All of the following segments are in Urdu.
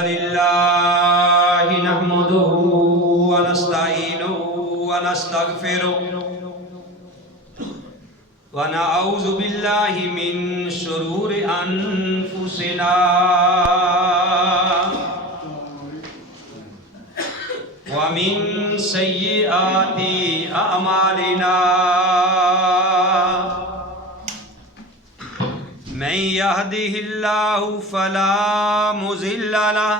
لله نحمده ونستعينه ونستغفره ونعوذ بالله من شرور أنفسنا ومن سيئات أعمالنا من يهده الله فلا مضل له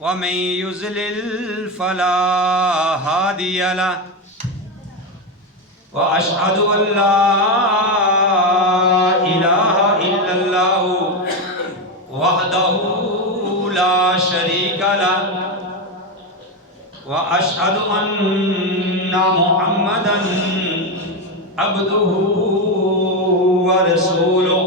ومن يضلل فلا هادي له وأشهد أن لا إله إلا الله وحده لا شريك له وأشهد أن محمدا عبده ورسوله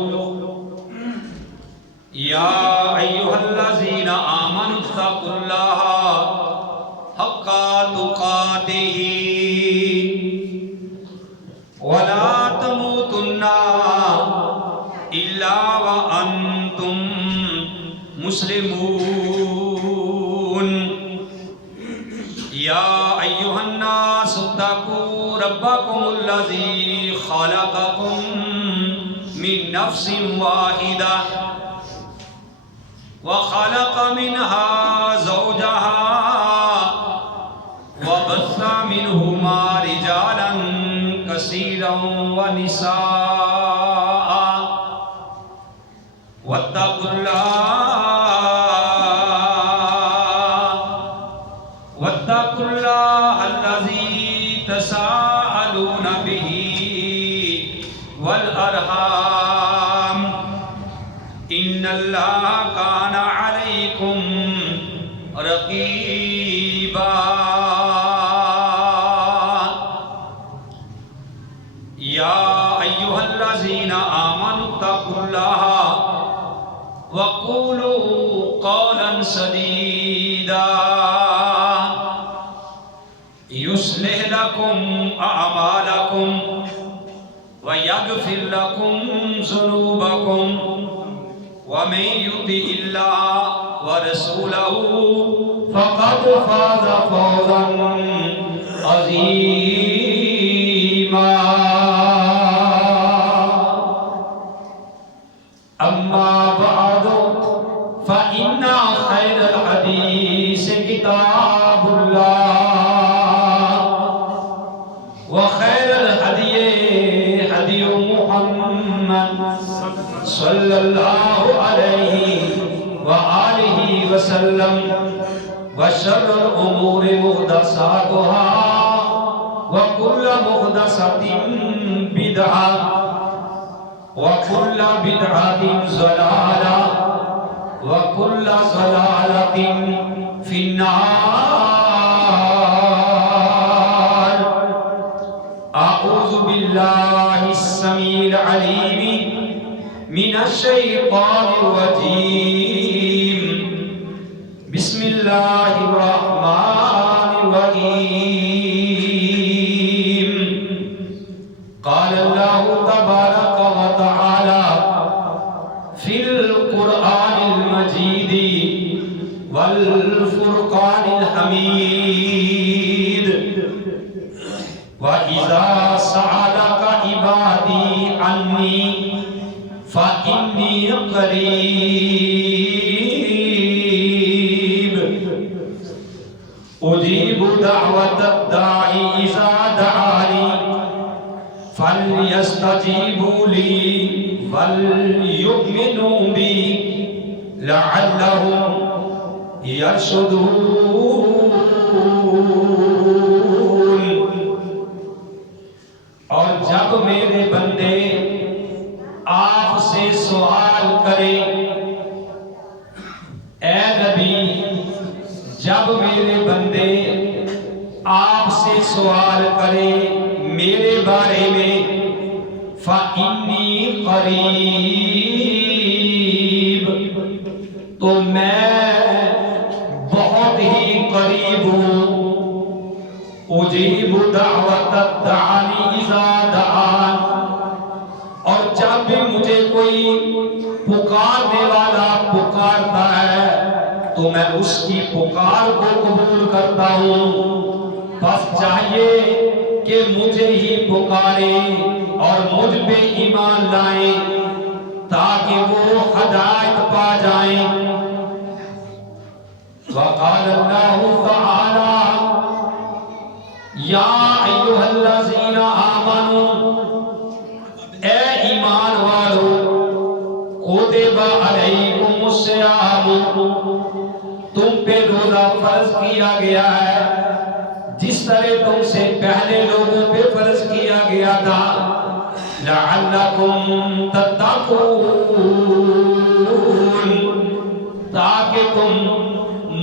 يا أيها الذين آمنوا اتقوا الله حق تقاته ولا تموتن إلا وأنتم مسلمون يا أيها الناس اتقوا ربكم الذي خلقكم من نفس واحدة وخلق منها زوجها وبث منهما رجالا كثيرا ونساء واتقوا الله الذي تساءلون به والأرحام إن الله كان عليكم رقيبا يا أيها الذين آمنوا اتقوا الله وقولوا قولا سديدا يصلح لكم أعمالكم ويغفر لكم ذنوبكم ومن يطع الله ورسوله فقد فاز فوزا عظيما أما بعد فإن خير الحديث كتاب الله وخير الهدي هدي محمد صلى الله عليه وآله وسلم وشر الأمور محدثاتها وكل محدثة بدعة وكل بدعة ضلالة وكل ضلالة في النار. أعوذ بالله السميع العليم من الشيطان الرجيم. بسم الله الرحمن الرحيم. قال الله تبارك وتعالى في القرآن المجيد والفرقان الحميد وإذا سألك عبادي عني فإني قريب أجيب دعوة الداعي إذا دعاني فليستجيبوا لي وليؤمنوا بي لعلهم يرشدون. اور جب میرے بندے آپ سے سوال کرے اے نبی، جب میرے بندے آپ سے سوال کرے میرے بارے میں فإنی قریب، تو میں بہت ہی قریب ہوں. اجیب دعوت الداعی اذا دعان، اور جب بھی مجھے کوئی پکارنے والا پکار پکارتا ہے تو میں اس کی پکار کو قبول کرتا ہوں، بس چاہیے کہ مجھے ہی پکارے اور مجھ پہ ایمان لائیں تاکہ وہ ہدایت پا جائیں۔ وقال اللہ تعالی یا ایھا الذین آمنوا، اے ایمان والو، کتب علیکم الصیام، تم پہ روزہ فرض کیا گیا ہے جس طرح تم سے پہلے لوگوں پہ فرض کیا گیا تھا، لعلکم تتقون، تاکہ تم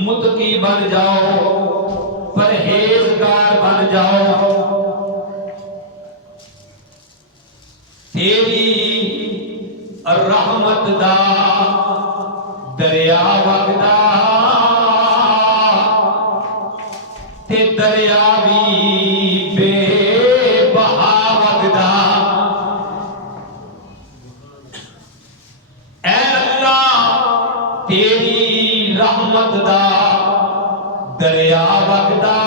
متقی بن جاؤ، پرہیزگار بن جاؤ۔ تیری رحمت دا دریا وگدا تے دریا بھی بے بہا وگدا، اے اللہ تیری رحمت دا دریا وگدا،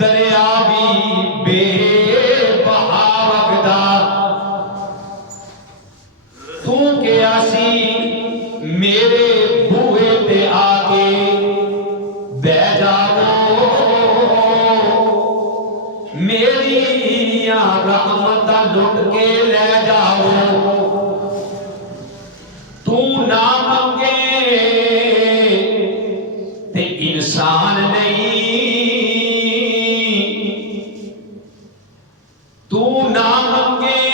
دریا بھی بے بہا وگدا، تو کہ اسی میرے بوئے تے آگے بہ جاؤ، میری رحمت لٹ کے لے جاؤ، تو نہ منگے تے انسان نہیں، تو نہ منگے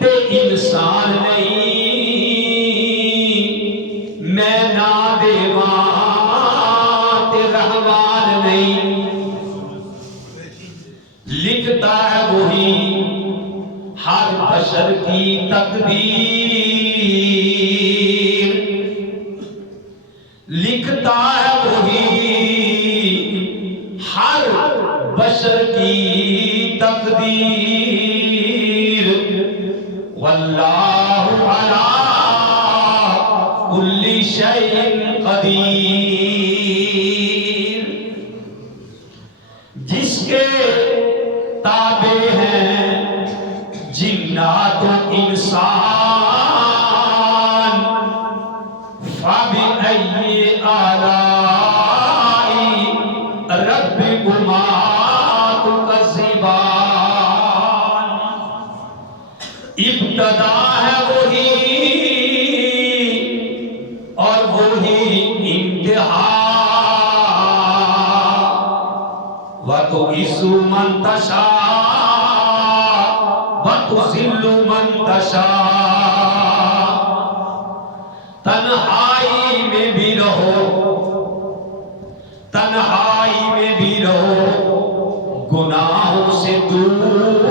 تے انسان نہیں، میں نہ دیواں تے رحمان نہیں، لکھتا ہے وہی ہر بشر کی تقدیر، لکھتا ہے وہی ہر بشر کی تقدیر، واللہ علی کل شیء قدیر، جس کے تابع ہیں جنات و انسان، فَبِأَيِّ آلَاءِ رَبِّكُمَا تُكَذِّبَانِ، ابتدا ہے وہی اور وہی انتہا، وَتُعِزُّ مَن تَشَاءُ وَتُذِلُّ مَن تَشَاءُ، تنہائی میں بھی رہو، تنہائی میں بھی رہو، گناہوں سے دور،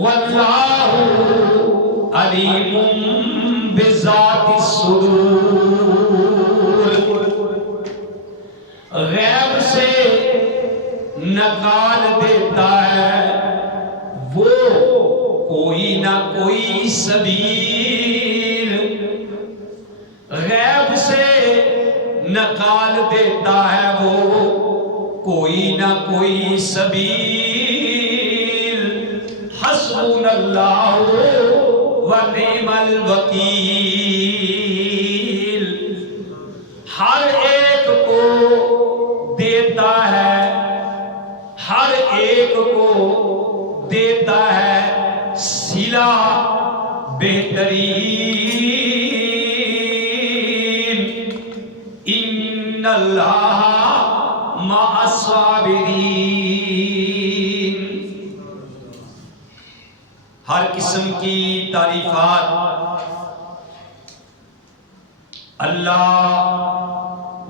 واللہ علیم بذات الصدور، غیب سے نکال دیتا ہے وہ کوئی نہ کوئی سبیل، غیب سے نکال دیتا ہے وہ کوئی نہ کوئی سبیل، حسبنا اللہ ونعم الوکیل، ہر ایک کو دیتا ہے، ہر ایک کو دیتا ہے صلہ بہترین، ان اللہ مع الصابرین۔ ہر قسم کی تعریفات اللہ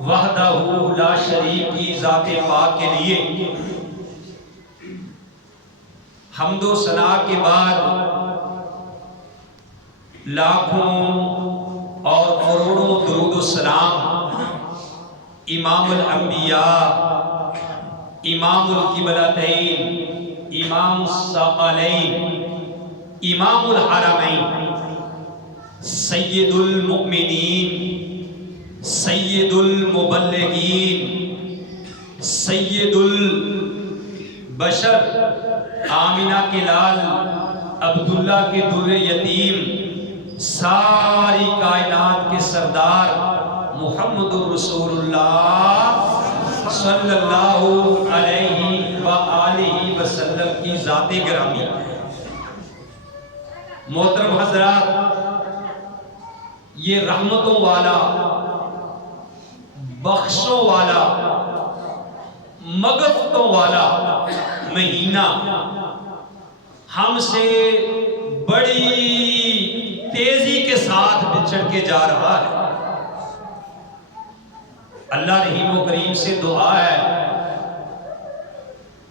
وحدہ لا شریک کی ذات پاک کے لیے، حمد و ثنا کے بعد لاکھوں اور کروڑوں درود و سلام امام الانبیاء، امام القبلتین، امام الثقلین، امام الحرمین سید المؤمنین، سید المبلغین، سید البشر، آمنہ کے لال، عبداللہ کے در یتیم، ساری کائنات کے سردار محمد رسول اللہ صلی اللہ علیہ وآلہ وسلم کی ذات گرامی۔ محترم حضرات، یہ رحمتوں والا، بخشوں والا، مغفرتوں والا مہینہ ہم سے بڑی تیزی کے ساتھ بچھڑ کے جا رہا ہے۔ اللہ رحیم و کریم سے دعا ہے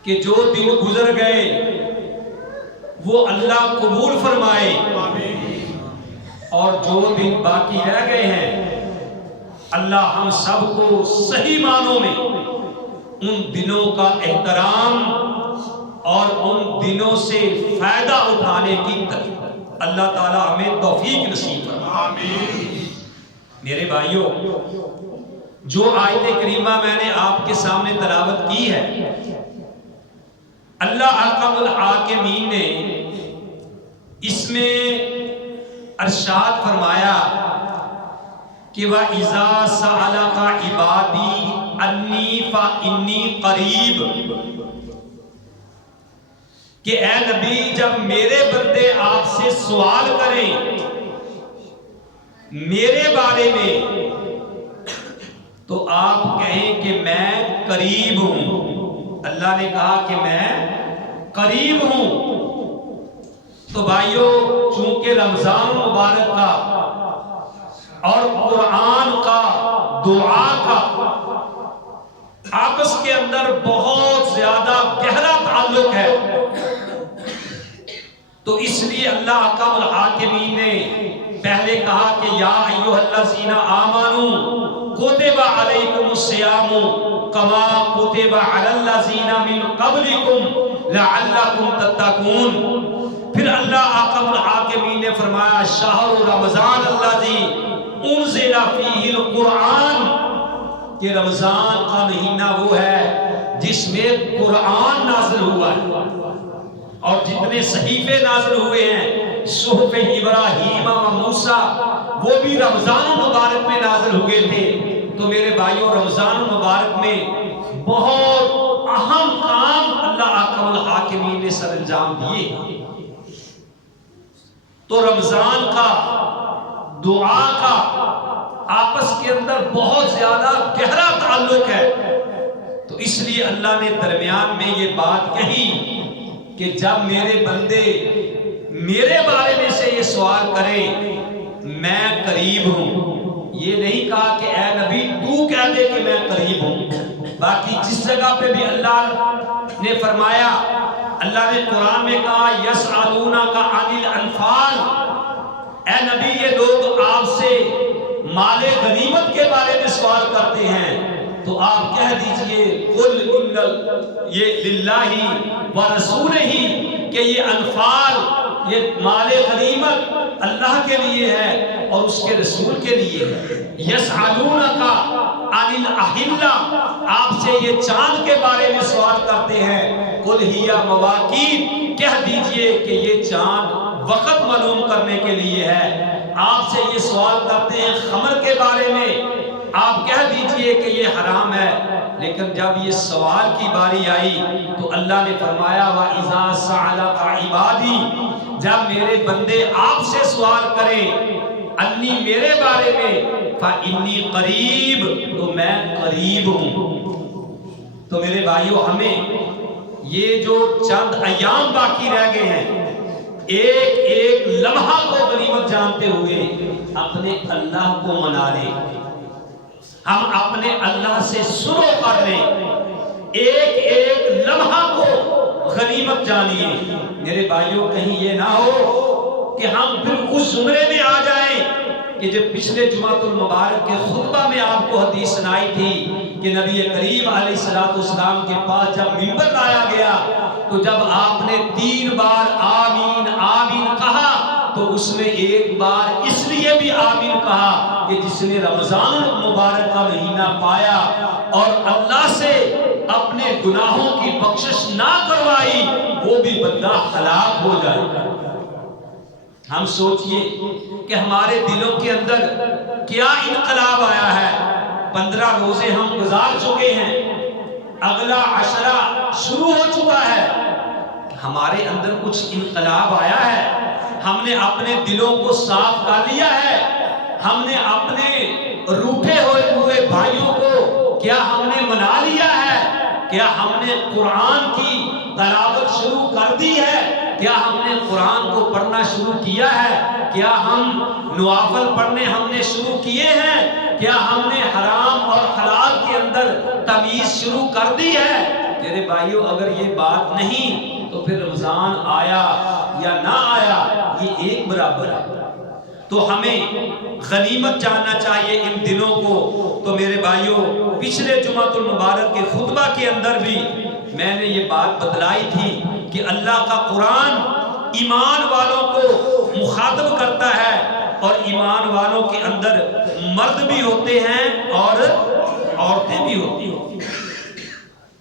کہ جو دن گزر گئے وہ اللہ قبول فرمائے، اور جو دن باقی رہ گئے ہیں اللہ ہم سب کو صحیح معنوں میں ان دنوں کا احترام اور ان دنوں سے فائدہ اٹھانے کی اللہ تعالی ہمیں توفیق نصیب فرمائے۔ میرے بھائیوں، جو آیت کریمہ میں نے آپ کے سامنے تلاوت کی ہے، اللہ احکم الحاکمین نے اس میں ارشاد فرمایا کہ وَإِذَا سَأَلَكَ عِبَادِي أَنِّي فَإِنِّي قَرِيبٌ، کہ اے نبی جب میرے بندے آپ سے سوال کریں میرے بارے میں تو آپ کہیں کہ میں قریب ہوں۔ اللہ نے کہا کہ میں قریب ہوں۔ تو بھائیو، چونکہ رمضان مبارک کا اور قرآن کا، دعا کا آپس کے اندر بہت زیادہ گہرا تعلق ہے، تو اس لیے اللہ احکم الحاکمین نے پہلے کہا کہ یا ایھا الذین آمنوا کتب علیکم الصیام کما کتب علی الذین من قبلکم لعلکم تتقون۔ پھر اللہ احکم الحاکمین نے فرمایا شہر رمضان الذی انزل فیہ القرآن، کہ رمضان کا مہینہ وہ ہے جس میں قرآن نازل ہوا ہے، اور جتنے صحیفے نازل ہوئے ہیں، صحف ابراہیم و موسیٰ، وہ بھی رمضان مبارک میں نازل ہوئے تھے۔ تو میرے بھائیوں، رمضان مبارک میں بہت اہم کام اللہ احکم الحاکمین نے سر انجام دیے۔ تو رمضان کا، دعا کا آپس کے اندر بہت زیادہ گہرا تعلق ہے، تو اس لیے اللہ نے درمیان میں یہ بات کہی کہ جب میرے بندے میرے بارے میں سے یہ سوال کریں میں قریب ہوں۔ یہ نہیں کہا کہ اے نبی تو کہہ دے کہ میں قریب ہوں۔ باقی جس جگہ پہ بھی اللہ نے فرمایا، اللہ نے قرآن میں کہا یسألونک عن الانفال، اے نبی یہ لوگ آپ سے مال غنیمت کے بارے میں سوال کرتے ہیں، تو آپ کہہ دیجئے قل ان یہ للہ ورسولہ، کہ یہ انفال، یہ مال غنیمت اللہ کے لیے ہے اور اس کے رسول کے لیے ہے۔ یسألونک عن الاہلہ، آپ سے یہ چاند کے بارے میں سوال کرتے ہیں، قل ہی مواقیت، کہہ دیجئے کہ یہ چاند وقت معلوم کرنے کے لیے ہے۔ آپ سے یہ سوال کرتے ہیں خمر کے بارے میں، آپ کہہ دیجئے کہ یہ حرام ہے۔ لیکن جب یہ سوال کی باری آئی تو اللہ نے فرمایا وَإِذَا سَأَلَكَ عِبَادِي، جب میرے بندے آپ سے سوال کریں انی میرے بارے میں، فَإِنِّي قریب، تو میں قریب ہوں۔ تو میرے بھائیوں، ہمیں یہ جو چند ایام باقی رہ گئے ہیں، ایک ایک لمحہ کو غنیمت جانتے ہوئے اپنے اللہ کو منا لیں، ہم اپنے اللہ سے سلو کر لیں، ایک ایک لمحہ کو غنیمت جانیے۔ میرے بھائیوں، کہیں یہ نہ ہو کہ ہم پھر اس زمرے میں آ جائیں کہ جب پچھلے جمعۃ المبارک کے خطبہ میں آپ کو حدیث سنائی تھی کہ نبی کریم علیہ السلام کے پاس جب منبر لایا گیا تو جب آپ نے 3 بار آمین آمین کہا تو اس میں ایک بار اس لیے بھی بھی آمین کہا کہ جس نے رمضان المبارک کا مہینہ پایا اور اللہ سے اپنے گناہوں کی بخشش نہ کروائی وہ بھی بندہ ہلاک ہو جائے گا۔ ہم سوچئے کہ ہمارے دلوں کے اندر کیا انقلاب آیا ہے۔ 15 روزے ہم گزار چکے ہیں، اگلا عشرہ شروع ہو چکا ہے، ہمارے اندر کچھ انقلاب آیا ہے؟ ہم نے اپنے دلوں کو صاف کر لیا ہے؟ ہم نے اپنے روٹھے ہوئے بھائیوں کو کیا ہم نے منا لیا ہے؟ کیا ہم نے قرآن کی تلاوت شروع کر دی ہے؟ کیا ہم نے قرآن کو پڑھنا شروع کیا ہے؟ کیا ہم نوافل پڑھنے ہم نے شروع کیے ہیں؟ کیا ہم نے حرام اور حلال کے اندر تمیز شروع کر دی ہے؟ میرے بھائیوں، اگر یہ بات نہیں تو پھر رمضان آیا یا نہ آیا یہ ایک برابر ہے۔ تو ہمیں غنیمت جاننا چاہیے ان دنوں کو۔ تو میرے بھائیوں، پچھلے جمعۃ المبارک کے خطبہ کے اندر بھی میں نے یہ بات بتلائی تھی کہ اللہ کا قرآن ایمان والوں کو مخاطب کرتا ہے، اور ایمان والوں کے اندر مرد بھی ہوتے ہیں اور عورتیں بھی ہوتی ہیں۔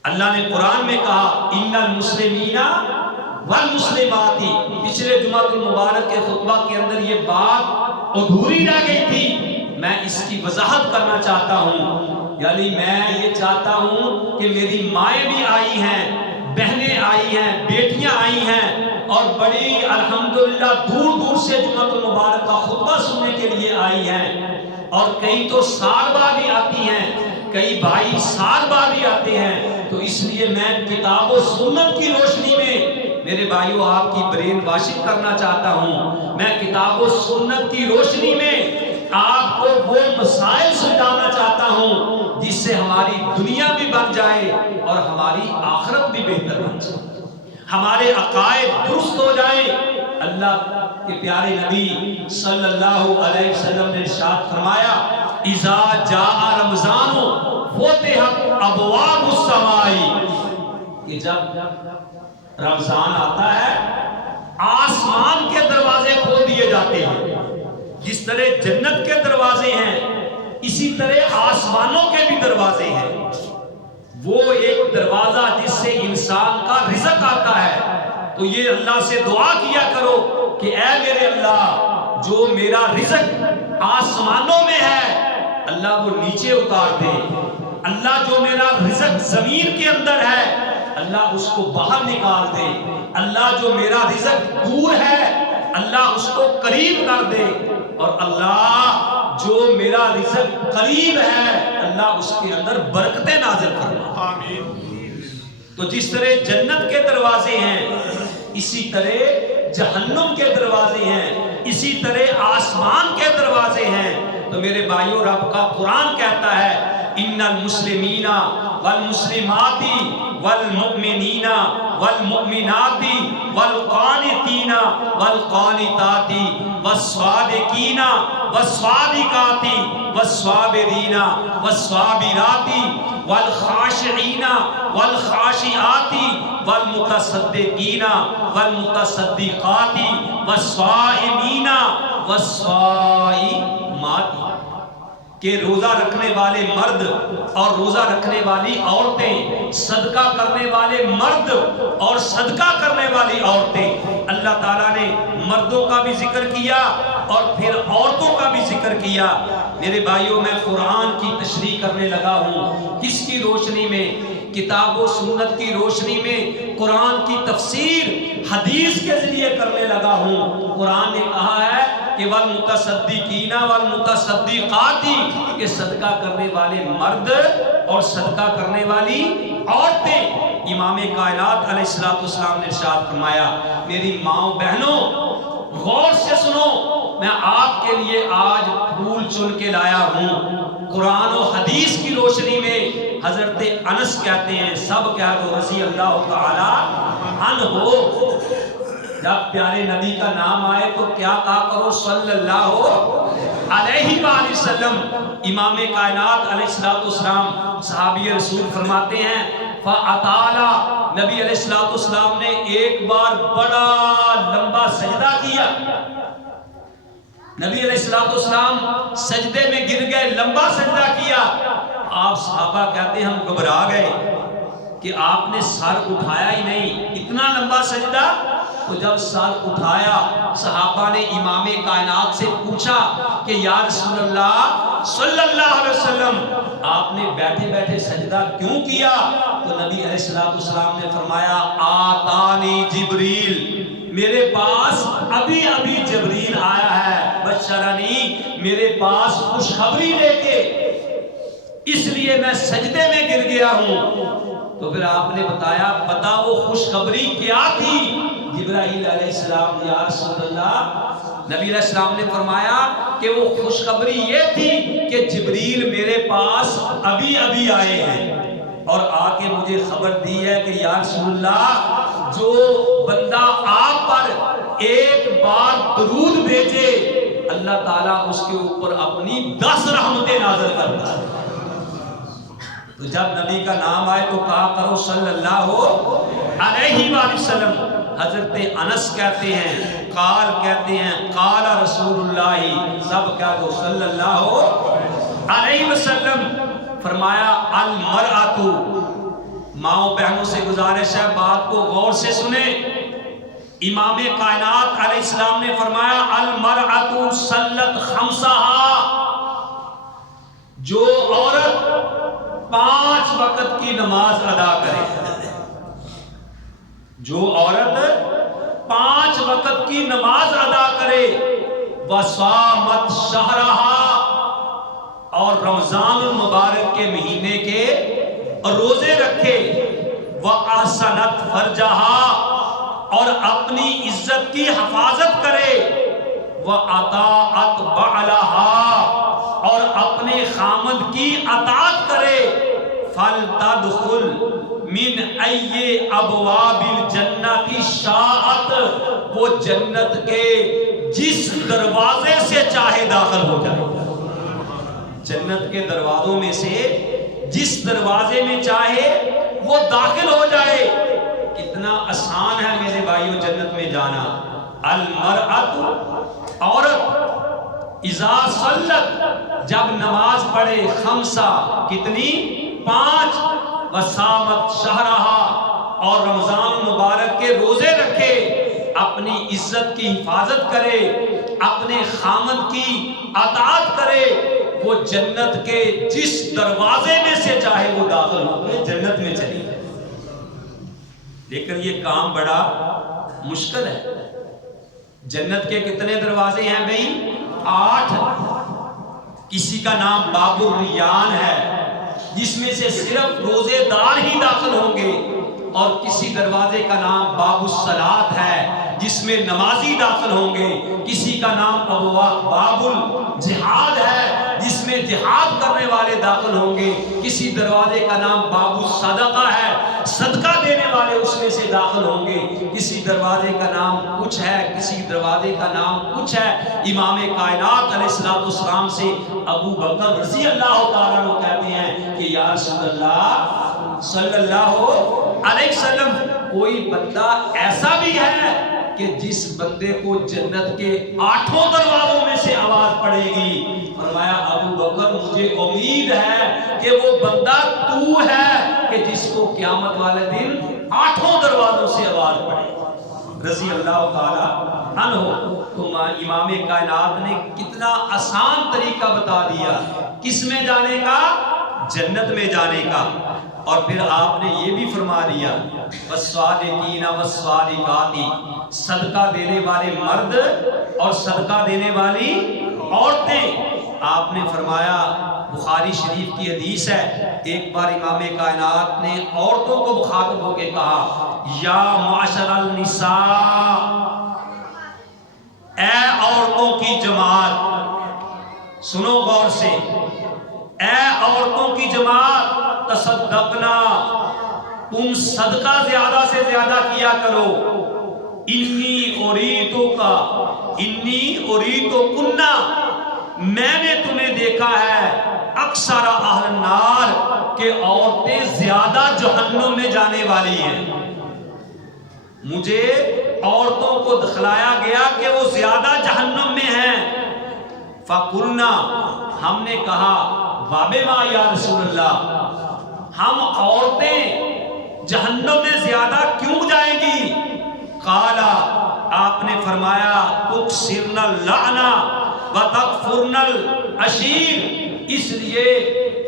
اللہ نے قرآن میں کہا ان المسلمین والمسلمات، پچھلے جمعۃ المبارک کے خطبہ کے اندر یہ بات ادھوری رہ گئی تھی، میں اس کی وضاحت کرنا چاہتا ہوں۔ یعنی میں یہ چاہتا ہوں کہ میری مائیں بھی آئی ہیں، بہنیں آئی ہیں، بیٹیاں آئی ہیں، اور بڑی الحمدللہ دور دور سے جمعۃ المبارک کا خطبہ سننے کے لیے آئی ہیں، اور کئی تو سال بعد بھی آتی ہیں، کئی بھائی سال بعد بھی آتے ہیں۔ تو اس لیے میں کتاب و سنت کی روشنی میں میرے بھائیوں آپ کی برین واشنگ کرنا چاہتا ہوں۔ میں کتاب و سنت کی روشنی میں آپ کو وہ مسائل سمجھانا چاہتا ہوں جس سے ہماری دنیا بھی بن جائے اور ہماری آخرت بھی بہتر بن جائے، ہمارے عقائد درست ہو جائیں۔ اللہ کے پیارے نبی صلی اللہ علیہ وسلم نے ارشاد فرمایا اذا جاء رمضان فتحت ابواب السماء، کہ جب رمضان آتا ہے آسمان کے دروازے کھول دیے جاتے ہیں۔ جس طرح جنت کے دروازے ہیں اسی طرح آسمانوں کے بھی دروازے ہیں۔ وہ ایک دروازہ جس سے انسان کا رزق آتا ہے، تو یہ اللہ سے دعا کیا کرو کہ اے میرے اللہ، جو میرا رزق آسمانوں میں ہے اللہ وہ نیچے اتار دے، اللہ جو میرا رزق زمین کے اندر ہے اللہ اس کو باہر نکال دے، اللہ جو میرا رزق دور ہے اللہ اس کو قریب کر دے، اور اللہ جو میرا رزق قریب ہے اللہ اس کے اندر برکتیں نازل فرما۔ تو جس طرح جنت کے دروازے ہیں اسی طرح جہنم کے دروازے ہیں، اسی طرح آسمان کے دروازے ہیں۔ تو میرے بھائیوں، رب کا قرآن کہتا ہے ان المسلمین والمسلمات والمؤمنین والمؤمنات والقانتین والقانتات والصادقین والصادقات والصابرین والصابرات والخاشعین والخاشعات والمتصدقین والمتصدقات والصائمین والصائمات، کہ روزہ رکھنے والے مرد اور روزہ رکھنے والی عورتیں، صدقہ کرنے والے مرد اور صدقہ کرنے والی عورتیں۔ اللہ تعالیٰ نے مردوں کا بھی ذکر کیا اور پھر عورتوں کا بھی ذکر کیا۔ میرے بھائیوں، میں قرآن کی تشریح کرنے لگا ہوں، کس کی روشنی میں؟ کتاب و سنت کی روشنی میں قرآن کی تفسیر حدیث کے ذریعے کرنے لگا ہوں۔ قرآن نے کہا ہے کہ والمتصدقین والمتصدقات، کہ صدقہ کرنے والے مرد اور صدقہ کرنے والی عورتیں۔ امام کائنات علیہ السلام نے ارشاد فرمایا، میری ماں بہنوں غور سے سنو، میں آپ کے لیے آج پھول چن کے لایا ہوں۔ قرآن و حدیث کی روشنی میں حضرت انس کہتے ہیں، سب کہہ دو رضی اللہ تعالی عنہ، جب پیارے نبی کا نام آئے تو کیا کہا کرو؟ صلی اللہ علیہ وآلہ وسلم۔ امام کائنات علیہ السلام صحابی رسول فرماتے ہیں فَأَطَالَ، نبی علیہ السلام نے ایک بار بڑا لمبا سجدہ کیا، نبی علیہ الصلوۃ والسلام سجدے میں گر گئے، لمبا سجدہ کیا. آپ صحابہ کہتے ہیں ہم گھبرا گئے کہ آپ نے سر اٹھایا ہی نہیں، اتنا لمبا سجدہ. تو جب سر اٹھایا صحابہ نے امام کائنات سے پوچھا کہ یا رسول اللہ صلی اللہ علیہ وسلم آپ نے بیٹھے بیٹھے سجدہ کیوں کیا؟ تو نبی علیہ السلام نے فرمایا آتانی جبریل، میرے پاس ابھی ابھی جبریل آیا ہے، بشرنی، میرے پاس خوشخبری لے کے، اس لیے میں سجدے میں گر گیا ہوں. تو پھر آپ نے بتایا بتا وہ خوشخبری کیا تھی؟ جبرائیل علیہ السلام، یا رسول اللہ، نبی علیہ السلام نے فرمایا کہ وہ خوشخبری یہ تھی کہ جبریل میرے پاس ابھی ابھی آئے ہیں اور آ کے مجھے خبر دی ہے کہ یا رسول اللہ جو بندہ آپ پر ایک بار درود بھیجے اللہ تعالیٰ اس کے اوپر اپنی 10 رحمتیں نازل کرتا ہے. تو جب نبی کا نام آئے تو کہا کرو صلی اللہ علیہ وآلہ وسلم. حضرت انس کہتے ہیں، قال کہتے ہیں، قال رسول اللہ، سب کہہ دو صلی اللہ علیہ وسلم. فرمایا المرأۃ، ماؤں بہنوں سے گزارش ہے بات کو غور سے سنیں. امام کائنات علیہ السلام نے فرمایا المرأۃ صلت خمسہا، جو عورت 5 وقت کی نماز ادا کرے، جو عورت 5 وقت کی نماز ادا کرے، وصامت شہرہا، اور رمضان المبارک کے مہینے کے روزے رکھے، وَأَحْسَنَتْ فَرْجَهَا، اور اپنی عزت کی حفاظت کرے، وَأَطَاعَتْ بَعْلَهَا، اور اپنے خامد کی اطاعت کرے، فَلْتَدْخُلْ مِنْ أَيِّ أَبْوَابِ الْجَنَّةِ شَاءَتْ، وہ جنت کے جس دروازے سے چاہے داخل ہو جائے، جنت کے دروازوں میں سے جس دروازے میں چاہے وہ داخل ہو جائے. کتنا آسان ہے میرے بھائیوں جنت میں جانا. المرأۃ، عورت، اذا صلت، جب نماز پڑھے، خمسہ، کتنی؟ 5، وصامت شہرہا، اور رمضان مبارک کے روزے رکھے، اپنی عزت کی حفاظت کرے، اپنے خامد کی اطاعت کرے، وہ جنت کے جس دروازے میں سے چاہے وہ داخل ہو گئے، جنت میں چلی جائے. لیکن یہ کام بڑا مشکل ہے. جنت کے کتنے دروازے ہیں بھئی؟ 8. کسی کا نام باب الریان ہے، جس میں سے صرف روزے دار ہی داخل ہوں گے، اور کسی دروازے کا نام باب الصلاۃ ہے جس میں نمازی داخل ہوں گے. کسی کا نام باب الجہاد ہے جس میں جہاد کرنے والے داخل ہوں گے. کسی دروازے کا نام باب الصدقہ ہے، صدقہ دینے والے اس میں سے داخل ہوں گے. کسی دروازے کا نام کچھ ہے، کسی دروازے کا نام کچھ ہے. امام کائنات علیہ السلام سے ابو بکر رضی اللہ تعالیٰ عنہ کہتے ہیں کہ یا رسول اللہ صلی اللہ علیہ وسلم، کوئی بندہ ایسا بھی ہے کہ جس بندے کو جنت کے 8 دروازوں میں سے آواز پڑے گی؟ فرمایا ابو بکر مجھے امید ہے کہ وہ بندہ تو ہے کہ جس کو قیامت والے دن 8 دروازوں سے آواز پڑے، رضی اللہ تعالی عنہ. تو امام کائنات نے کتنا آسان طریقہ بتا دیا کس میں جانے کا؟ جنت میں جانے کا. اور پھر آپ نے یہ بھی فرما دیا والصادقین والصادقات، صدقہ دینے والے مرد اور صدقہ دینے والی عورتیں. آپ نے فرمایا، بخاری شریف کی حدیث ہے، ایک بار امام کائنات نے عورتوں کو مخاطب ہو کے کہا یا معاشر النساء، اے عورتوں کی جماعت، سنو غور سے، اے عورتوں کی جماعت، تصدقنا، تم صدقہ زیادہ سے زیادہ کیا کرو. انی اریتو کا، انی اریتو کننا، میں نے تمہیں دیکھا ہے اکثر اہل النار، کہ عورتیں زیادہ جہنم میں جانے والی ہیں. مجھے عورتوں کو دکھلایا گیا کہ وہ زیادہ جہنم میں ہیں. فقلنا، ہم نے کہا وَبِمَا یا رسول اللہ، ہم عورتیں جہنم میں زیادہ کیوں جائیں گی؟ قال، آپ نے فرمایا تُكْسِرْنَ اللَّعْنَ وَتَكْفُرْنَ الْعَشِيرَ، اس لیے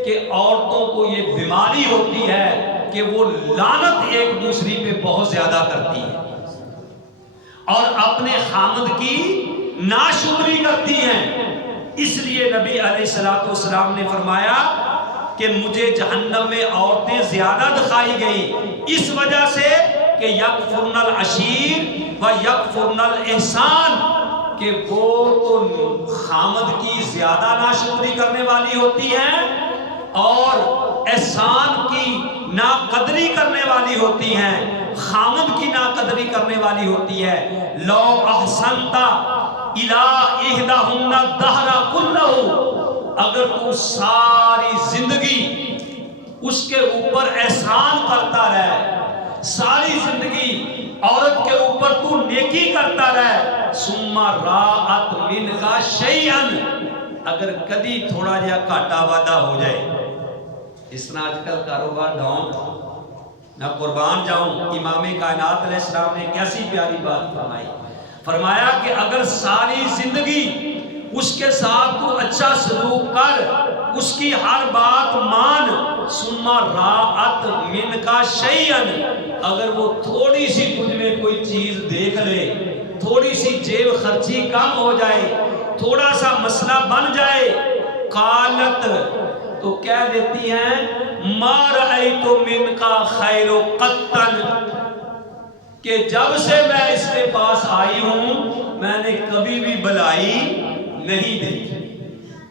کہ عورتوں کو یہ بیماری ہوتی ہے کہ وہ لعنت ایک دوسری پہ بہت زیادہ کرتی ہے اور اپنے خامد کی ناشکری کرتی ہیں۔ اس لیے نبی علیہ الصلوۃ والسلام نے فرمایا کہ مجھے جہنم میں عورتیں زیادہ دکھائی گئی، اس وجہ سے کہ یکفرن العشیر و یکفرن الاحسان، کہ وہ تو خامد کی زیادہ ناشکری کرنے والی ہوتی ہیں اور احسان کی ناقدری کرنے والی ہوتی ہیں، خامد کی ناقدری کرنے والی ہوتی ہے۔ لو احسنت الی احدہن الدہر کلہ، اگر تو ساری زندگی اس کے اوپر احسان کرتا رہے، ساری زندگی عورت کے اوپر تو نیکی کرتا رہے، ثم راءت منک شیئا، اگر کدی تھوڑا جہا گھاٹا وعدہ ہو جائے، اس طرح آج کل کاروبار ڈاؤن، میں قربان جاؤں، امام کائنات علیہ السلام نے کیسی پیاری بات فرمائی، فرمایا کہ اگر ساری زندگی اس کے ساتھ تو اچھا سلوک کر، اس کی ہر بات مان، ثم راءت منک شیئا، اگر وہ تھوڑی سی تجھ میں کوئی چیز دیکھ لے، تھوڑی سی جیب خرچی کم ہو جائے، تھوڑا سا مسئلہ بن جائے، قالت، تو کہہ دیتی ہیں ما رأیت منک خیر قط، کہ جب سے میں اس کے پاس آئی ہوں میں نے کبھی بھی بلائی نہیں دیکھی،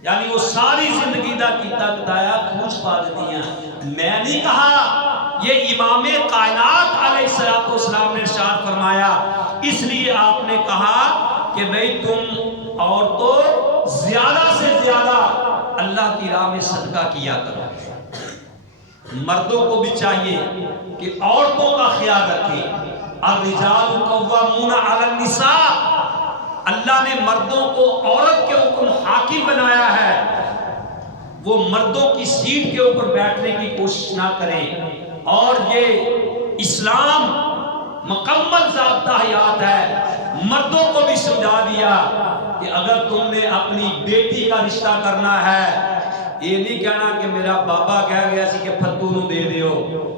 یعنی وہ ساری زندگی دا کیتا کتایا کھوچ پا دیتی ہیں۔ میں نہیں کہا، یہ امام کائنات علیہ السلام نے ارشاد فرمایا، اس لیے آپ نے کہا کہ بھئی تم عورتوں زیادہ سے زیادہ اللہ کی راہ میں صدقہ کیا کرو۔ مردوں کو بھی چاہیے کہ عورتوں کا خیال رکھیں۔ الرجال قوامون علی النساء، اللہ نے مردوں کو عورت کے اوپر حاکم بنایا ہے، وہ مردوں کی سیٹ کے اوپر بیٹھنے کی کوشش نہ کریں، اور یہ اسلام مکمل ضابطہ حیات ہے۔ مردوں کو بھی سمجھا دیا کہ اگر تم نے اپنی بیٹی کا رشتہ کرنا ہے، یہ نہیں کہنا کہ میرا بابا کہہ گیا سی کہ پھتو نو دے دیو،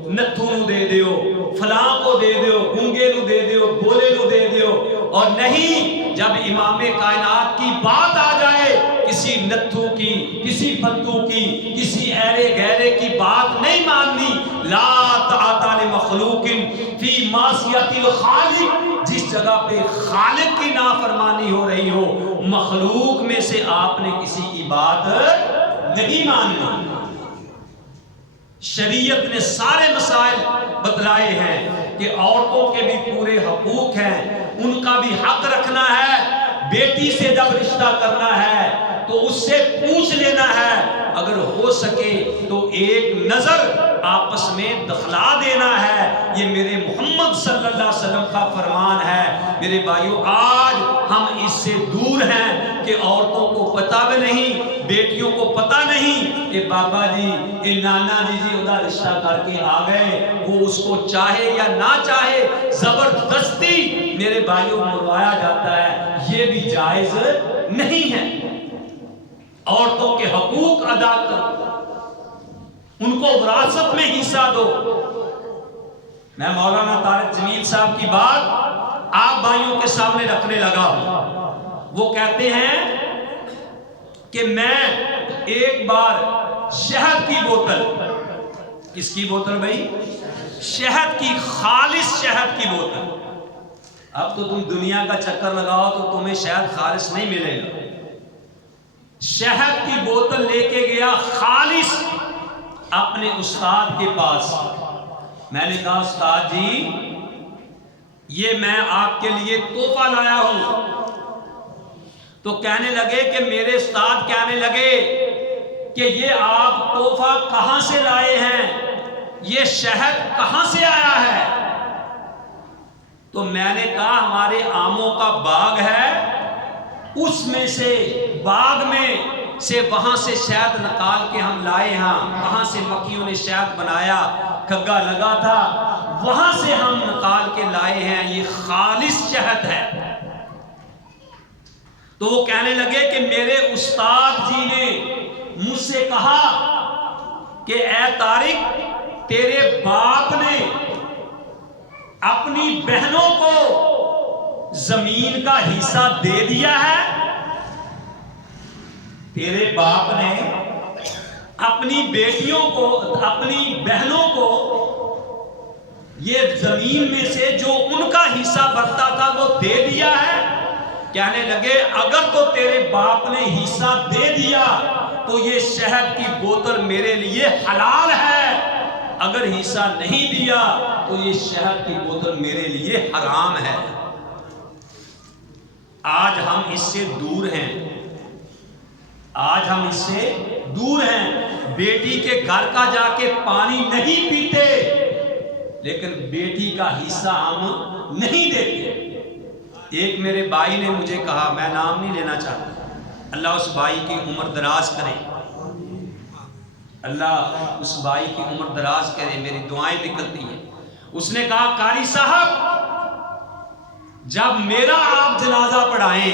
نتھو نو دے دیو، فلاں کو دے دیو، گونگے نو دے دیو، بولے نو دے دیو، اور نہیں، جب امام کائنات کی بات آ جائے، کسی نتھو کی، کسی پھتو کی، کسی ایرے گہرے کی بات نہیں ماننی۔ لا طاعت لمخلوق فی معصیت الخالق، جس جگہ پہ خالق کی نافرمانی ہو رہی ہو، مخلوق میں سے آپ نے کسی کی بات نہیں ماننا۔ شریعت نے سارے مسائل بتلائے ہیں کہ عورتوں کے بھی پورے حقوق ہیں، ان کا بھی حق رکھنا ہے۔ بیٹی سے جب رشتہ کرنا ہے تو اس سے پوچھ لینا ہے، اگر ہو سکے تو ایک نظر آپس میں دخلا دینا ہے۔ یہ میرے محمد صلی اللہ علیہ وسلم کا فرمان ہے۔ میرے بھائیو، آج ہم اس سے دور ہیں کہ عورتوں کو پتہ بھی نہیں، بیٹیوں کو پتہ نہیں کہ بابا جی، یہ نانا جی ادا رشتہ کر کے آ گئے، وہ اس کو چاہے یا نہ چاہے زبردستی میرے بھائیوں مروایا جاتا ہے، یہ بھی جائز نہیں ہے۔ عورتوں کے حقوق ادا کرو، ان کو وراثت میں حصہ دو۔ میں مولانا طارق جمیل صاحب کی بات آپ بھائیوں کے سامنے رکھنے لگا ہوں۔ وہ کہتے ہیں کہ میں ایک بار شہد کی بوتل، کس کی بوتل بھائی؟ شہد کی، خالص شہد کی بوتل۔ اب تو تم دنیا کا چکر لگاؤ تو تمہیں شہد خالص نہیں ملے گا۔ شہد کی بوتل لے کے گیا خالص اپنے استاد کے پاس۔ میں نے کہا استاد جی، یہ میں آپ کے لیے تحفہ لایا ہوں۔ تو کہنے لگے کہ میرے استاد کہنے لگے کہ یہ آپ تحفہ کہاں سے لائے ہیں، یہ شہد کہاں سے آیا ہے؟ تو میں نے کہا ہمارے آموں کا باغ ہے، اس میں سے باغ میں سے وہاں سے شہد نکال کے ہم لائے ہیں، وہاں سے مکھیوں نے شہد بنایا، کھگا لگا تھا، وہاں سے ہم نکال کے لائے ہیں، یہ خالص شہد ہے۔ تو وہ کہنے لگے کہ میرے استاد جی نے مجھ سے کہا کہ اے طارق، تیرے باپ نے اپنی بہنوں کو زمین کا حصہ دے دیا ہے، تیرے باپ نے اپنی بیٹیوں کو، اپنی بہنوں کو یہ زمین میں سے جو ان کا حصہ بنتا تھا وہ دے دیا ہے۔ کہنے لگے اگر تو تیرے باپ نے حصہ دے دیا تو یہ شہد کی بوتل میرے لیے حلال ہے، اگر حصہ نہیں دیا تو یہ شہد کی بوتل میرے لیے حرام ہے۔ آج ہم اس سے دور ہیں، آج ہم اس سے دور ہیں، بیٹی کے گھر کا جا کے پانی نہیں پیتے، لیکن بیٹی کا حصہ ہم نہیں دیتے۔ ایک میرے بھائی نے مجھے کہا، میں نام نہیں لینا چاہتا، اللہ اس بھائی کی عمر دراز کرے، اللہ اس بھائی کی عمر دراز کرے، میری دعائیں نکلتی ہیں۔ اس نے کہا قاری صاحب، جب میرا آپ جنازہ پڑھائیں،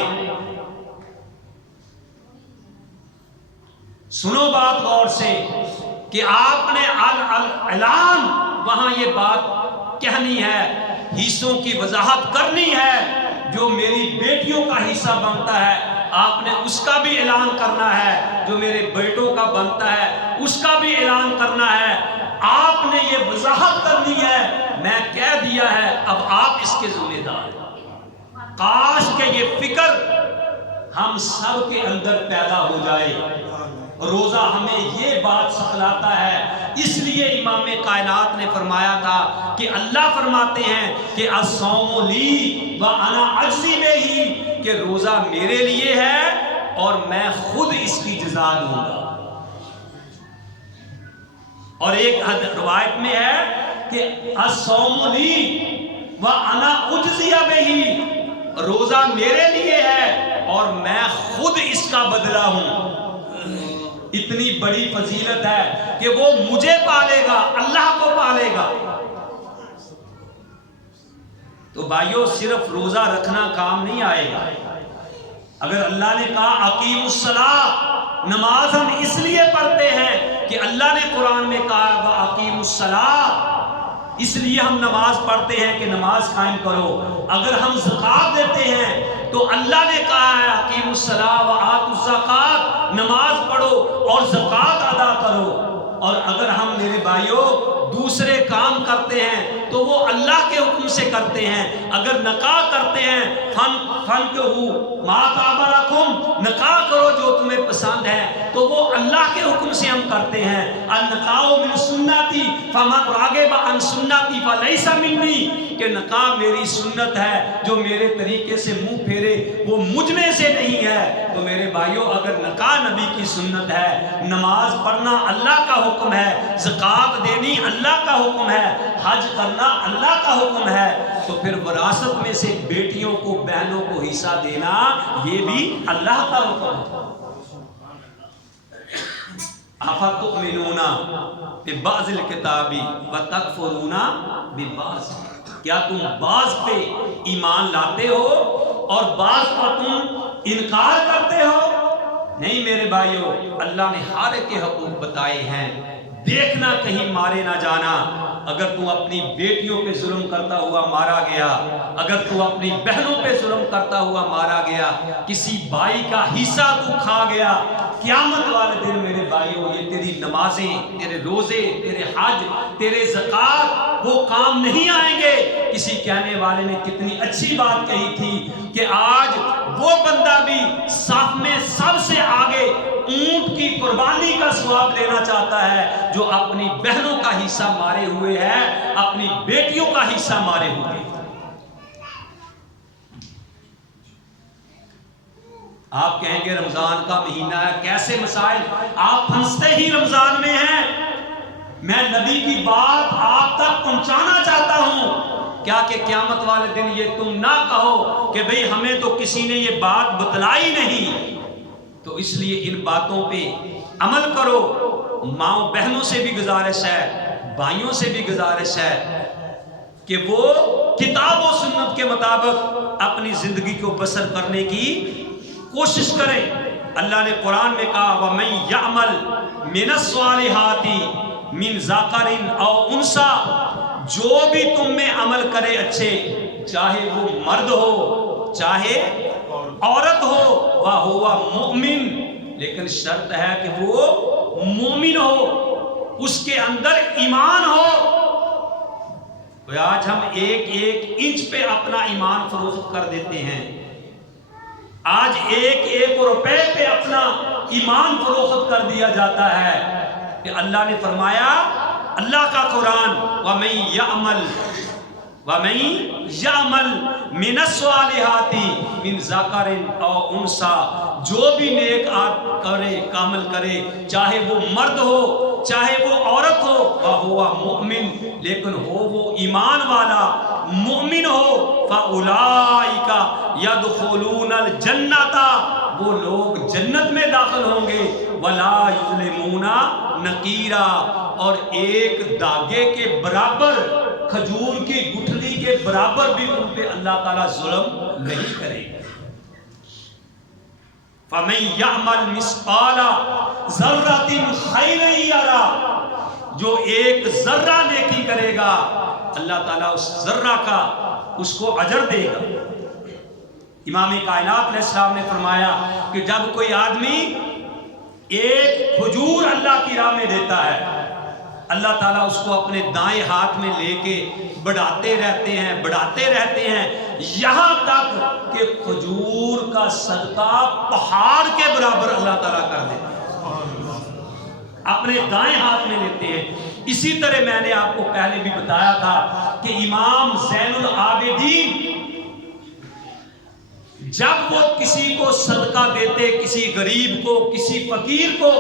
سنو بات غور سے، کہ آپ نے اعلان وہاں یہ بات کہنی ہے، حصوں کی وضاحت کرنی ہے، جو میری بیٹیوں کا حصہ بنتا ہے آپ نے اس کا بھی اعلان کرنا ہے، جو میرے بیٹوں کا بنتا ہے اس کا بھی اعلان کرنا ہے، آپ نے یہ وضاحت کرنی ہے، میں کہہ دیا ہے، اب آپ اس کے ذمہ دار ہیں۔ کاش کہ یہ فکر ہم سب کے اندر پیدا ہو جائے۔ روزہ ہمیں یہ بات سکھلاتا ہے، اس لیے امام کائنات نے فرمایا تھا کہ اللہ فرماتے ہیں کہ الصوم لی وانا اجزی بہ، کہ روزہ میرے لیے ہے اور میں خود اس کی جزا دوں گا۔ اور ایک روایت میں ہے کہ الصوم لی وانا اجزی بہ، روزہ میرے لیے ہے اور میں خود اس کا بدلہ ہوں۔ اتنی بڑی فضیلت ہے کہ وہ مجھے پالے گا، اللہ کو پالے گا۔ تو بھائیو، صرف روزہ رکھنا کام نہیں آئے گا۔ اگر اللہ نے کہا اقیم الصلاۃ، نماز ہم اس لیے پڑھتے ہیں کہ اللہ نے قرآن میں کہا وَأَقِیمُوا الصَّلَاةَ، اس لیے ہم نماز پڑھتے ہیں کہ نماز قائم کرو۔ اگر ہم زکوٰۃ دیتے ہیں تو اللہ نے کہا ہے اقیموا الصلاۃ وآتوا الزکاۃ، نماز پڑھو اور زکوٰۃ ادا کرو۔ اور اگر ہم میرے بھائیوں دوسرے کام کرتے ہیں تو وہ اللہ کے حکم سے کرتے ہیں۔ اگر نکاح کرتے ہیں فَانكِحُوا مَا طَابَ لَكُمْ، نکاح کرو جو تمہیں پسند ہے، تو وہ اللہ کے حکم سے ہم کرتے ہیں۔ النکاح من سنتی فمن راغب عن سنتی فلیس منی، کہ نکاح میری سنت ہے، جو میرے طریقے سے منہ پھیرے وہ مجھ میں سے نہیں ہے۔ تو میرے بھائیوں، اگر نکاح نبی کی سنت ہے، نماز پڑھنا اللہ کا حکم ہے، زکوٰۃ دینی اللہ کا حکم ہے، حج کرنا اللہ کا حکم ہے، تو پھر وراثت میں سے بیٹیوں کو، بہنوں کو حصہ دینا یہ بھی اللہ کا حکم ہے۔ افتؤمنون ببعض الکتاب وتکفرون ببعض، کیا تم بعض پہ ایمان لاتے ہو اور بعض کا تم انکار کرتے ہو؟ نہیں میرے بھائیوں، اللہ نے ہر ایک کے حقوق بتائے ہیں، دیکھنا کہیں مارے نہ جانا۔ اگر تو اپنی بیٹیوں پہ ظلم کرتا ہوا مارا گیا، اگر تو اپنی بہنوں پہ ظلم کرتا ہوا مارا گیا، کسی بھائی کا حصہ تو کھا گیا، قیامت والے دن میرے بھائیوں یہ تیری نمازیں، تیرے روزے، تیرے حج، تیرے زکوٰۃ وہ کام نہیں آئیں گے۔ کسی کہنے والے نے کتنی اچھی بات کہی تھی کہ آج وہ بندہ بھی صف میں سب سے آگے اونٹ کی قربانی کا ثواب لینا چاہتا ہے جو اپنی بہنوں کا حصہ مارے ہوئے ہے، اپنی بیٹیوں کا حصہ مارے ہوئے ہیں۔ آپ کہیں گے رمضان کا مہینہ ہے، کیسے مسائل؟ آپ پھنستے ہی رمضان میں ہیں۔ میں نبی کی بات آپ تک پہنچانا چاہتا ہوں کیا کہ قیامت والے دن یہ تم نہ کہو کہ بھئی ہمیں تو کسی نے یہ بات بتلائی نہیں. تو اس لیے ان باتوں پہ عمل کرو. ماؤں بہنوں سے بھی گزارش ہے, بھائیوں سے بھی گزارش ہے کہ وہ کتاب و سنت کے مطابق اپنی زندگی کو بسر کرنے کی کوشش کریں. اللہ نے قرآن میں کہا وَمَن يَعْمَلْ مِنَ الصَّالِحَاتِ مِن ذَكَرٍ أَوْ أُنثَىٰ, جو بھی تم میں عمل کرے اچھے, چاہے وہ مرد ہو چاہے عورت ہو, وَهُوَ مُؤْمِن, لیکن شرط ہے کہ وہ مومن ہو, اس کے اندر ایمان ہو. آج ہم ایک ایک انچ پہ اپنا ایمان فروخت کر دیتے ہیں. آج ایک ایک روپے پہ اپنا ایمان فروخت کر دیا جاتا ہے. کہ اللہ نے فرمایا, اللہ کا قرآن وَمَن يَعْمَلْ مِنَ الصَّالِحَاتِ مِن ذَكَرٍ أَوْ أُنثَىٰ, جو بھی نیک کرے کامل کرے, چاہے وہ مرد ہو چاہے وہ عورت ہو, وَهُوَ مُؤْمِن, لیکن ہو وہ ایمان والا مؤمن ہو, فَأُولَٰئِكَ يَدْخُلُونَ الْجَنَّةَ, وہ لوگ جنت میں داخل ہوں گے, وَلَا يُظْلِمُونَ نَقِيرًا, اور ایک داغے کے برابر, کھجور کی گٹھلی کے برابر بھی ان پہ اللہ تعالیٰ ظلم نہیں کرے گا. فَمَن يَعْمَلْ مِثْقَالَ ذَرَّةٍ خَيْرًا يَرَهُ, جو ایک ذرہ نیکی کرے گا اللہ تعالیٰ اس ذرہ کا اس کو اجر دے گا. امام کائنات علیہ السلام نے فرمایا کہ جب کوئی آدمی ایک کھجور اللہ کی راہ میں دیتا ہے, اللہ تعالیٰ اس کو اپنے دائیں ہاتھ میں لے کے بڑھاتے رہتے ہیں یہاں تک کہ کھجور کا صدقہ پہاڑ کے برابر اللہ تعالیٰ کر دیتے ہیں, اپنے دائیں ہاتھ میں لیتے ہیں. اسی طرح میں نے آپ کو پہلے بھی بتایا تھا کہ امام زین العابدین جب وہ کسی کو صدقہ دیتے, کسی غریب کو, کسی فقیر کو,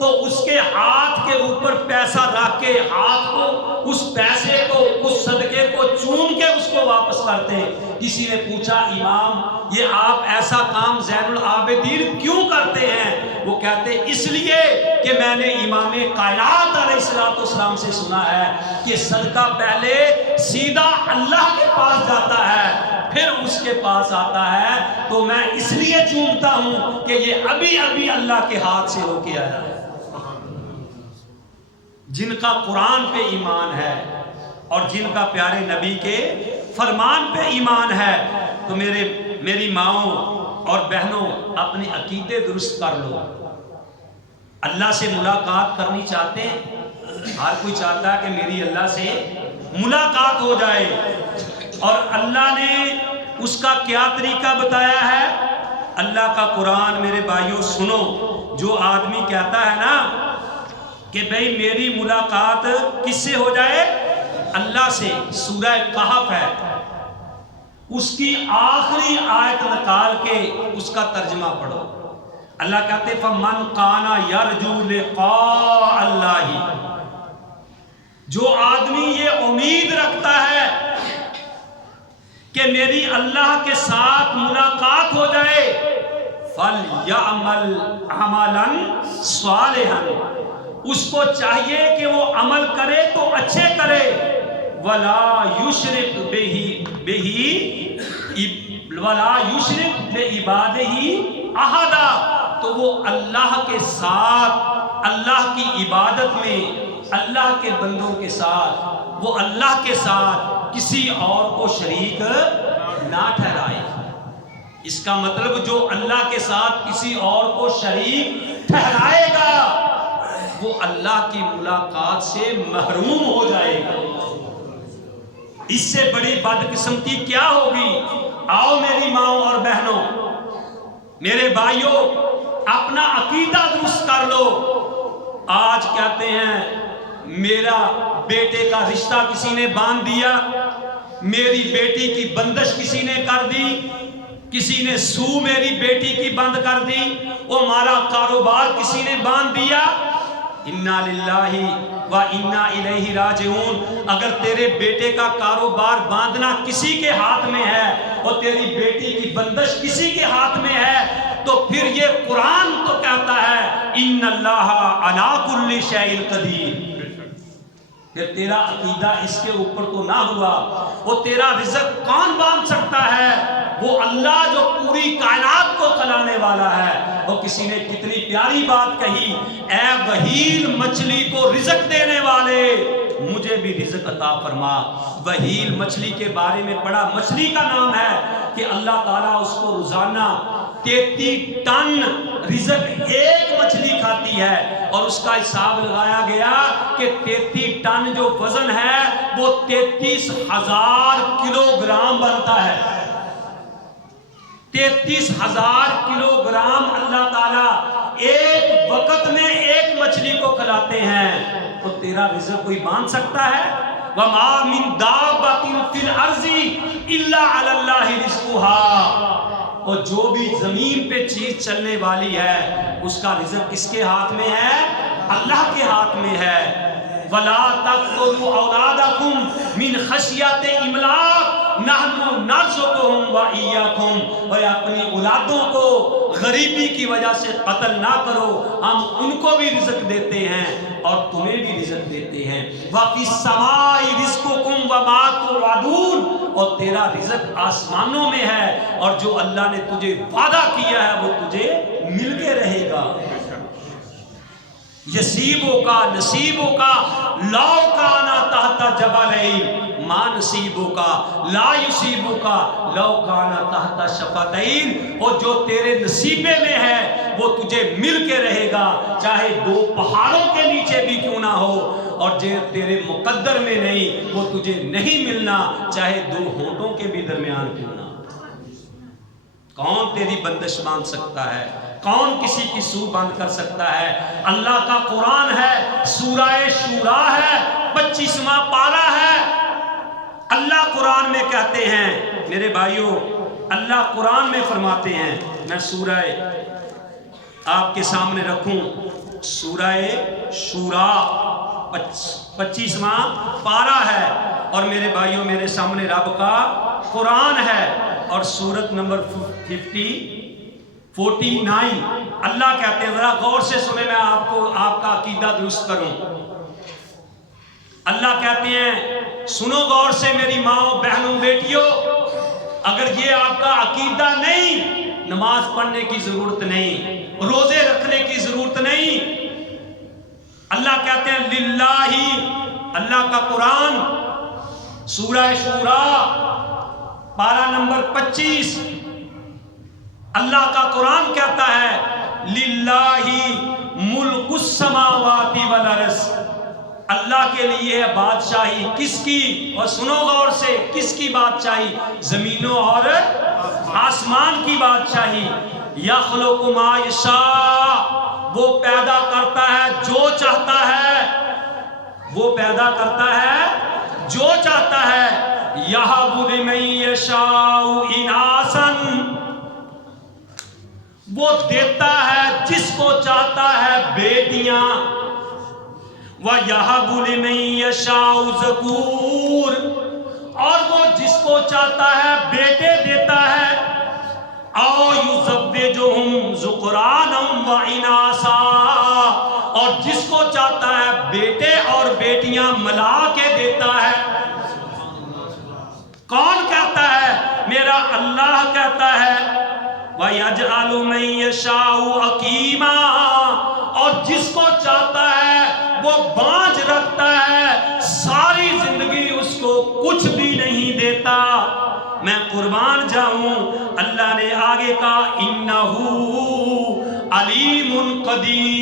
تو اس کے ہاتھ کے اوپر پیسہ رکھ کے ہاتھ کو اس پیسے کو اس صدقے کو چوم کے اس کو واپس کرتے. کسی نے پوچھا امام یہ آپ ایسا کام زین العابدین کیوں کرتے ہیں؟ وہ کہتے اس لیے کہ میں نے امام کائنات علیہ السلام سے سنا ہے کہ صدقہ پہلے سیدھا اللہ کے پاس جاتا ہے پھر اس کے پاس آتا ہے, تو میں اس لیے چومتا ہوں کہ یہ ابھی ابھی اللہ کے ہاتھ سے ہو کے آیا ہے. جن کا قرآن پہ ایمان ہے اور جن کا پیارے نبی کے فرمان پہ ایمان ہے, تو میری ماؤں اور بہنوں اپنے عقیدے درست کر لو. اللہ سے ملاقات کرنی چاہتے ہیں, ہر کوئی چاہتا ہے کہ میری اللہ سے ملاقات ہو جائے, اور اللہ نے اس کا کیا طریقہ بتایا ہے؟ اللہ کا قرآن میرے بھائیوں سنو. جو آدمی کہتا ہے نا کہ بھئی میری ملاقات کس سے ہو جائے؟ اللہ سے, سورہ کہف ہے, اس کی آخری آیت نکال کے اس کا ترجمہ پڑھو. اللہ کہتے فَمَنْ قَانَ يَرْجُو لِقَاءَ اللَّهِ, جو آدمی یہ امید رکھتا ہے کہ میری اللہ کے ساتھ ملاقات ہو جائے, فَلْيَعْمَلْ عَمَلًا صَالِحًا, اس کو چاہیے کہ وہ عمل کرے تو اچھے کرے, وَلَا يُشْرِكْ بِعِبَادِهِ أَحَدًا, تو وہ اللہ کے ساتھ اللہ کی عبادت میں اللہ کے بندوں کے ساتھ وہ اللہ کے ساتھ کسی اور کو شریک نہ ٹھہرائے. اس کا مطلب جو اللہ کے ساتھ کسی اور کو شریک ٹھہرائے گا وہ اللہ کی ملاقات سے محروم ہو جائے گا. اس سے بڑی بدقسمتی کیا ہوگی؟ آؤ میری ماؤں اور بہنوں, میرے بھائیوں, اپنا عقیدہ درست کر لو. آج کہتے ہیں میرا بیٹے کا رشتہ کسی نے باندھ دیا, میری بیٹی کی بندش کسی نے کر دی, کسی نے سو میری بیٹی کی بند کر دی, وہ ہمارا کاروبار کسی نے باندھ دیا. انا للہ و انا الیہ راجعون، اگر تیرے بیٹے کا کاروبار باندھنا کسی کے ہاتھ میں ہے اور تیری بیٹی کی بندش کسی کے ہاتھ میں ہے، تو پھر یہ قرآن تو کہتا ہے ان اللہ علی کل شیء قدیر۔ پھر تیرا عقیدہ اس کے اوپر تو نہ ہوا، وہ تیرا رزق کون باندھ سکتا ہے؟ وہ اللہ جو پوری کائنات کو چلانے والا ہے۔ وہ کسی نے کتنی پیاری بات کہی، اے وہیل مچھلی کو رزق دینے والے، مجھے بھی رزق عطا فرما۔ وہیل مچھلی کے بارے میں پڑھا، مچھلی کا نام ہے کہ اللہ تعالیٰ اس کو روزانہ 33 ٹن رزق ایک مچھلی کھاتی ہے، اور اس کا حساب لگایا گیا کہ 33 ٹن جو وزن ہے وہ 33,000 کلو گرام بنتا ہے۔ 33,000 کلو گرام اللہ تعالیٰ ایک وقت میں ایک مچھلی کو کھلاتے ہیں، تو تیرا رزق کوئی باندھ سکتا ہے؟ وَمَا مِن دَابَّةٍ فِي الْأَرْضِ إِلَّا عَلَى اللَّهِ رِزْقُهَا، اور جو بھی زمین پہ چیز چلنے والی ہے اس کا رزق کس کے ہاتھ میں ہے؟ اللہ کے ہاتھ میں ہے۔ وَلَا تَقْتُلُوا أَوْلَادَكُمْ مِنْ خَشْيَةِ إِمْلَاقٍ نَحْنُ نَرْزُقُهُمْ وَإِيَّاكُمْ، اور اپنی اولادوں کو غریبی کی وجہ سے قتل نہ کرو، ہم ان کو بھی رزق دیتے ہیں اور تمہیں بھی رزق دیتے ہیں۔ وَفِي السَّمَاءِ رِزْقُكُمْ وَمَا تُوعَدُونَ، اور تیرا رزق آسمانوں میں ہے، اور جو اللہ نے تجھے وعدہ کیا ہے وہ تجھے مل کے رہے گا۔ یسیبوں کا نصیبوں کا لاؤ کانا تحت جبلین ما نصیبوں کا لا یصیبوں کا لو کانا تحت شفتین، اور جو تیرے نصیبے میں ہے وہ تجھے مل کے رہے گا، چاہے 2 پہاڑوں کے نیچے بھی کیوں نہ ہو، اور جو تیرے مقدر میں نہیں وہ تجھے نہیں ملنا، چاہے 2 ہونٹوں کے بھی درمیان کیوں نہ ہو۔ کون تیری بندش باندھ سکتا ہے؟ کون کسی کی سو بند کر سکتا ہے؟ اللہ کا قرآن ہے، سورہ شورا ہے، 25واں پارہ ہے۔ اللہ قرآن میں کہتے ہیں، میرے بھائیوں، اللہ قرآن میں فرماتے ہیں، میں سورہ آپ کے سامنے رکھوں، سورہ شورا 25واں پارہ ہے، اور میرے بھائیوں میرے سامنے رب کا قرآن ہے، اور سورت نمبر 49 اللہ کہتے ہیں، ذرا غور سے سنیں، میں آپ کا عقیدہ درست کروں۔ اللہ کہتے ہیں، سنو غور سے میری ماں بہنوں بیٹیوں، اگر یہ آپ کا عقیدہ نہیں، نماز پڑھنے کی ضرورت نہیں، روزے رکھنے کی ضرورت نہیں۔ اللہ کہتے ہیں للہ، اللہ کا قرآن سورہ شورا پارہ نمبر 25، اللہ کا قرآن کہتا ہے للہ ملک السماوات والارض، اللہ کے لیے ہے بادشاہی، کس کی؟ اور سنو غور سے، کس کی بادشاہی؟ زمینوں اور آسمان کی بادشاہی۔ یخلق ما یشاء، وہ پیدا کرتا ہے جو چاہتا ہے، وہ پیدا کرتا ہے جو چاہتا ہے۔ یہب لمن یشاء اناسا، وہ دیتا ہے جس کو چاہتا ہے بیٹیاں، وَيَهَبُ لِمَن يَشَاءُ ذُكُورًا، اور وہ جس کو چاہتا ہے بیٹے دیتا ہے، أَوْ يُزَوِّجُهُمْ ذُكْرَانًا وَإِنَاثًا، اور جس کو چاہتا ہے بیٹے اور بیٹیاں ملا کے دیتا ہے۔ کون کہتا ہے؟ میرا اللہ کہتا ہے وَيَجْعَلُ مَن يَشَاءُ عَقِيمًا، اور جس کو چاہتا ہے وہ بانجھ رکھتا ہے، ساری زندگی اس کو کچھ بھی نہیں دیتا۔ میں قربان جاؤں، اللہ نے آگے کہا اِنَّهُ عَلِيمٌ قَدِيرٌ،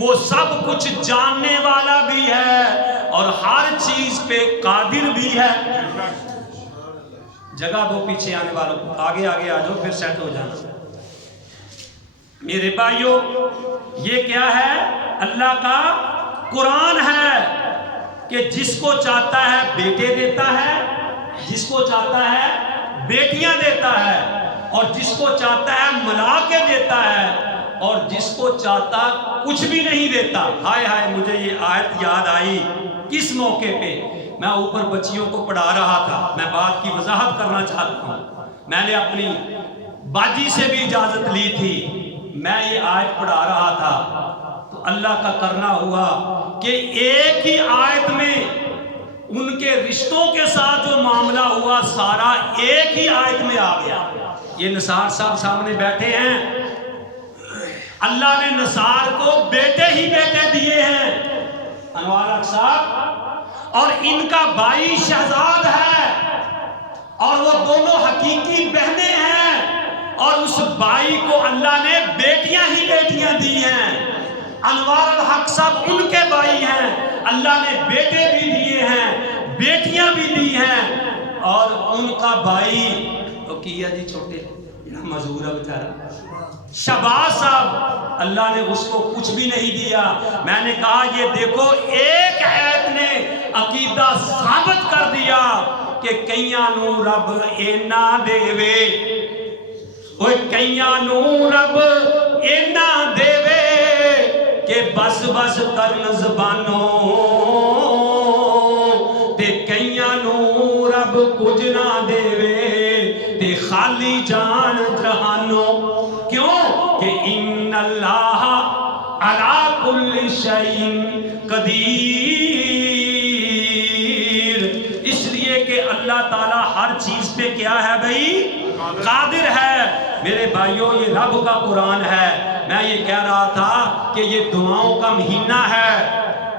وہ سب کچھ جاننے والا بھی ہے اور ہر چیز پہ قادر بھی ہے۔ جگہ دو پیچھے آنے والوں، آگے آگے آ جاؤ، پھر سیٹ ہو جانا۔ میرے بھائیوں، یہ کیا ہے؟ اللہ کا قرآن ہے کہ جس کو چاہتا ہے بیٹے دیتا ہے، جس کو چاہتا ہے بیٹیاں دیتا ہے، اور جس کو چاہتا ہے ملا کے دیتا ہے۔ اور جس کو چاہتا کچھ بھی نہیں دیتا. ہائے ہائے مجھے یہ آیت یاد آئی کس موقع پہ. میں اوپر بچیوں کو پڑھا رہا تھا. میں بات کی وضاحت کرنا چاہتا ہوں. میں نے اپنی باجی سے بھی اجازت لی تھی. میں یہ آیت پڑھا رہا تھا تو اللہ کا کرنا ہوا کہ ایک ہی آیت میں ان کے رشتوں کے ساتھ جو معاملہ ہوا سارا ایک ہی آیت میں آ گیا. یہ نثار صاحب سامنے بیٹھے ہیں. اللہ نے نثار کو بیٹے ہی بیٹے دیے ہیں انوار حق صاحب, اور ان کا بھائی شہزاد ہے اور وہ دونوں حقیقی بہنیں ہیں, اور اس بھائی کو اللہ نے بیٹیاں ہی بیٹیاں دی ہیں. انوار الحق صاحب ان کے بھائی ہیں, اللہ نے بیٹے بھی دیے ہیں بیٹیاں بھی دی ہیں. اور ان کا بھائی تو کیا جی چھوٹے مزدور ہے بیچارہ شہباز صاحب, اللہ نے اس کو کچھ بھی نہیں دیا. میں نے کہا یہ دیکھو ایک آیت نے عقیدہ ثابت کر دیا کہ کئیاں نو رب اینا دے وے, اوے کئیاں نو رب اینا دے وے کہ بس بس کرن زبانوں, تے کئیاں نو رب کچھ نہ دے وے تے خالی جان جہانوں. کیوں کہ ان اللہ علی کل شیء قدیر, اس لیے کہ اللہ تعالیٰ ہر چیز پہ کیا ہے بھائی, قادر ہے. میرے بھائیوں یہ رب کا قرآن ہے. میں یہ کہہ رہا تھا کہ یہ دعاؤں کا مہینہ ہے,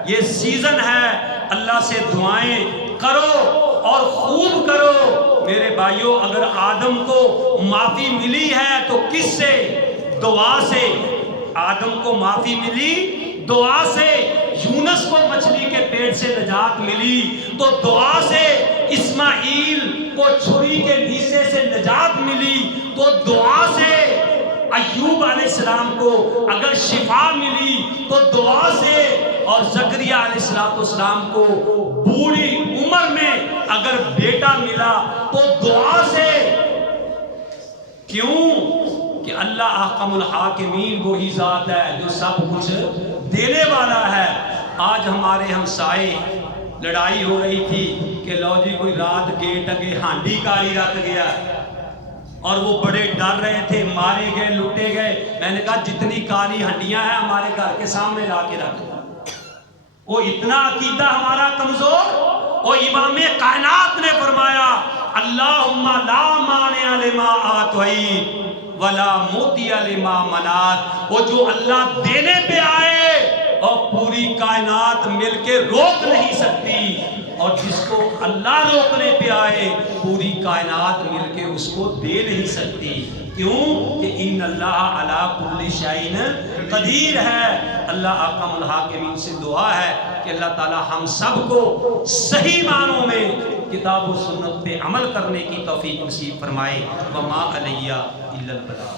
یہ سیزن ہے. اللہ سے دعائیں کرو اور خوب کرو. میرے بھائیوں اگر آدم کو معافی ملی ہے تو کس سے؟ دعا سے. آدم کو معافی ملی دعا سے. یونس کو مچھلی کے پیٹ سے نجات ملی تو دعا سے. اسماعیل کو چھری کے نیزے سے نجات ملی تو دعا سے. ایوب علیہ السلام کو اگر شفا ملی تو دعا سے. اور زکریا علیہ السلام کو بوڑھی عمر میں اگر بیٹا ملا تو دعا سے. کیوں کہ اللہ احکم الحاکمین وہی ذات ہے جو سب کچھ دینے والا ہے. آج ہمارے ہمسائے لڑائی ہو رہی تھی کہ لو جی کوئی رات گیٹ اگے ہانڈی کاری رکھ گیا اور وہ بڑے ڈر رہے تھے, مارے گئے لوٹے گئے. میں نے کہا جتنی کالی ہنڈیاں ہیں ہمارے گھر کے سامنے لا کے رکھ دو. وہ اتنا عقیدہ ہمارا کمزور. وہ امام کائنات نے فرمایا اللہم لا مانع لما آتیت ولا معطی لما منعت. وہ جو اللہ دینے پہ آئے اور پوری کائنات مل کے روک نہیں سکتی, اور جس کو اللہ روکنے پہ آئے پوری کائنات مل کے اس کو دے نہیں سکتی. کیوں کہ ان اللہ علی کل شیء قدیر ہے. اللہ احکم الحاکمین سے دعا ہے کہ اللہ تعالی ہم سب کو صحیح معنوں میں کتاب و سنت پہ عمل کرنے کی توفیق نصیب فرمائے. وما علیہ الا البلاغ.